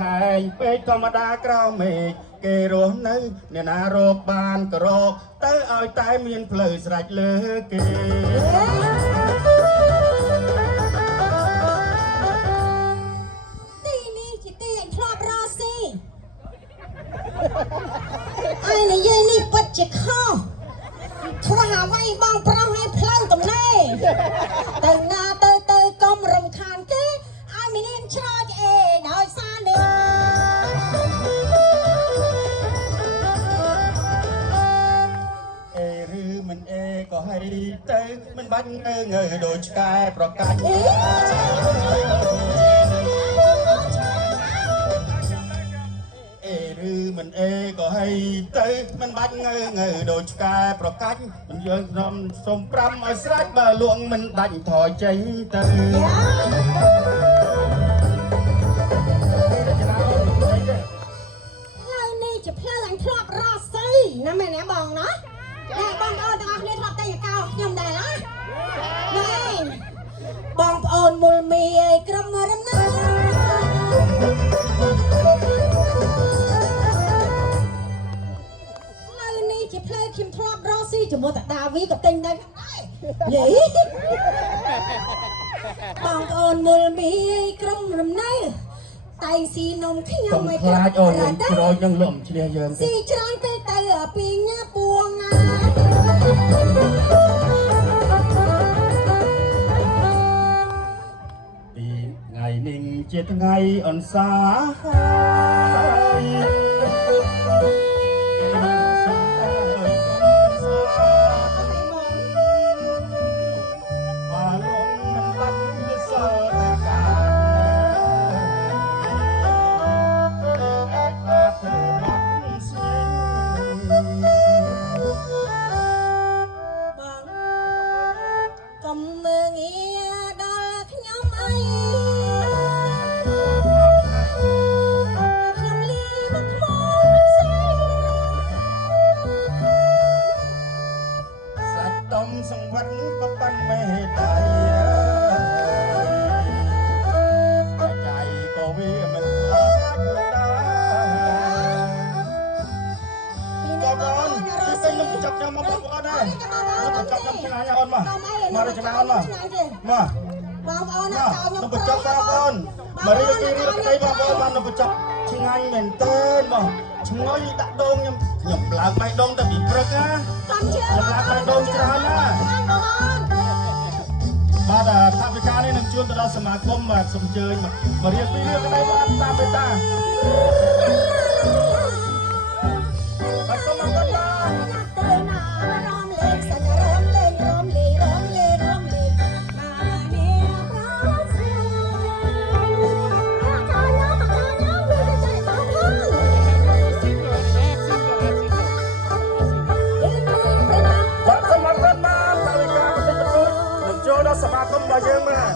ខែងពេកធម្មតាក្រៅមេឃគេរស់នៅអ្នកណារកបានក៏រកទៅឲ្យតែមានផ្លូវស្រេចលើគេទីនេះជាទីអញធ្លាប់រកស៊ីឯនិយាយនេះពិតជាខុសធ្វើអ្វីបងប្រុសឲ្យផ្លូវទំនេរទៅណាទៅកុំរំខានគេឲ្យមាននាងឆ្លោចអេដោយសារនេះអេឬមិនអេក៏ឲ្យទៅមិនបាច់ងើដូចឆ្កែប្រកាច់អេឬមិនអេក៏ឲ្យទៅមិនបាច់ងើដូចឆ្កែប្រកាច់មិនយើងខ្ញុំសុំ5ឲ្យស្រេចបើលួងមិនដាច់ថយចេញទៅជាផ្លូវអញធ្លាប់រកស៊ីណាមែនទេបងណាតែបងប្អូនទាំងអស់គ្នាធ្លាប់តែកោខ្ញុំដែរណានេះបងប្អូនមុលមីអីក្រុមរំណានៅនេះជាផ្លូវខ្ញុំធ្លាប់រកស៊ីជាមួយតាដាវីក៏ទិញដែរយីបងប្អូនមុលមីអីក្រុមរំណាតែស៊ីនំខ្ញុំមិនខ្លាចអូនក្រោយនឹងលំឈ្នះយើងស៊ីច្រើនពេកទៅពីញ៉ាពួងណាពីថ្ងៃនេះជាថ្ងៃអនសាសង្វាត់បបានមេដៃចៃក៏វាមិនខ្លាចដែរបងប្អូនទីពេញនឹងចាប់ខ្ញុំមកបងប្អូនដែរមកចាប់ខ្ញុំឆ្ងាយអូនមករចនាអូនមកបងប្អូនដល់ខ្ញុំនឹងបញ្ចប់បងប្អូនមករៀបរៀបក្តីបងប្អូនបាននឹងបញ្ចប់ឆ្ងាញ់មែនតើមកឆ្ងុយដាក់ដងខ្ញុំឡើងបៃដងតែពីព្រឹកណាតាមជឿឡើងបៃដងច្រើនណាបាទថាវិការនេះនឹងជួនទៅដល់សមាគមបាទសូមអញ្ជើញមករៀបពីរឿងក្តីបានតាមបេតាបាទសូមអរគុណបាទទៅណារំលែកសាច់រំលែករំលែករំលែករំលែកបានមានប្រសិទ្ធកាលមកវាទៅបងផងបាទសូមអរគុណបាទថាវិការបន្តិចបន្តួចនឹងចូលដល់សមាគមរបស់យើងមើល